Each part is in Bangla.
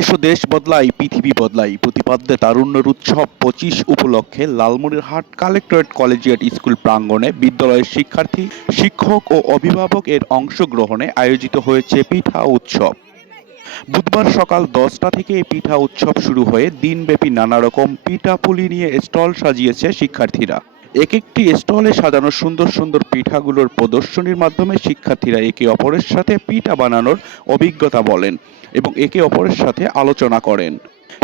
এসো দেশ বদলাই, পৃথিবী বদলাই। প্রতিপাদ্যে তারুণ্যের উৎসব পঁচিশ উপলক্ষে লালমনিরহাট কালেক্টরেট কলেজিয়েট স্কুল প্রাঙ্গণে বিদ্যালয়ের শিক্ষার্থী, শিক্ষক ও অভিভাবক এর অংশগ্রহণে আয়োজিত হয়েছে পিঠা উৎসব। বুধবার সকাল দশটা থেকে পিঠা উৎসব শুরু হয়ে দিনব্যাপী নানা রকম পিঠা পুলি নিয়ে স্টল সাজিয়েছে শিক্ষার্থীরা। এক একটি স্টলে সাজানো সুন্দর সুন্দর পিঠাগুলোর প্রদর্শনীর মাধ্যমে শিক্ষার্থীরা একে অপরের সাথে পিঠা বানানোর অভিজ্ঞতা বলেন এবং একে অপরের সাথে আলোচনা করেন।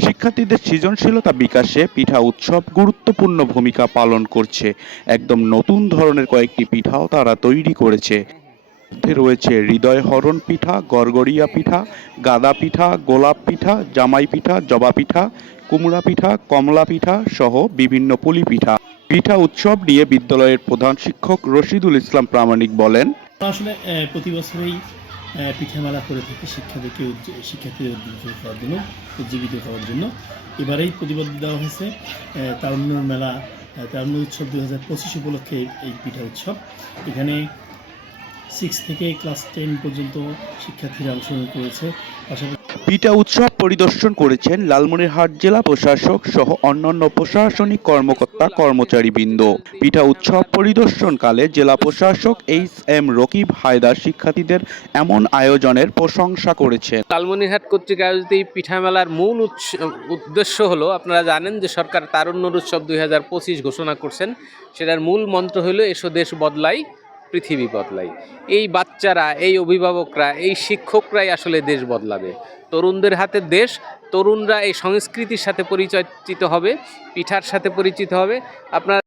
শিক্ষার্থীদের সৃজনশীলতা বিকাশে পিঠা উৎসব গুরুত্বপূর্ণ ভূমিকা পালন করছে। একদম নতুন ধরনের কয়েকটি পিঠাও তারা তৈরি করেছে। মধ্যে রয়েছে হৃদয় হরণ পিঠা, গড়গড়িয়া পিঠা, গাদা পিঠা, গোলাপ পিঠা, জামাই পিঠা, জবা পিঠা, কুমড়া পিঠা, কমলা পিঠা সহ বিভিন্ন পুলি পিঠা। পিঠা উৎসব নিয়ে বিদ্যালয়ের প্রধান শিক্ষক রশিদুল ইসলাম প্রামাণিক বলেন আসলে প্রতি বছরই পিঠামেলা করে থাকি উজ্জ- শিক্ষার্থীদের উদ্বুদ্ধ করার জন্য উজ্জীবিত করার জন্য। এবারেই প্রতিবাদ দেওয়া হয়েছে আহ, তারুণ্য মেলা তারুণ্য উৎসব দু হাজার পঁচিশ উপলক্ষে এই পিঠা উৎসব। এখানে সিক্স থেকে ক্লাস টেন পর্যন্ত শিক্ষার্থীরা অংশগ্রহণ করেছে। পাশাপাশি পিঠা উৎসব পরিদর্শন করেছেন লালমনিরহাট জেলা প্রশাসক সহ অন্যান্য প্রশাসনিক কর্মকর্তা কর্মচারীবৃন্দ। পিঠা উৎসব পরিদর্শনকালে জেলা প্রশাসক এইচ এম রকিব হায়দার শিক্ষার্থীদের এমন আয়োজনের প্রশংসা করেছেন। লালমনিরহাট কর্তৃক আয়োজিত এই পিঠা মেলার মূল উদ্দেশ্য হলো, আপনারা জানেন যে সরকার তারুণ্য উৎসব দুই হাজার পঁচিশ ঘোষণা করছেন। সেটার মূল মন্ত্র হলো, এসো দেশ বদলাই। পৃথিবী বদলাই। এই বাচ্চারা, এই অভিভাবকরা, এই শিক্ষকরাই আসলে দেশ বদলাবে। তরুণদের হাতে দেশ, তরুণরা এই সংস্কৃতির সাথে পরিচিত হবে, পিঠার সাথে পরিচিত হবে। আপনারা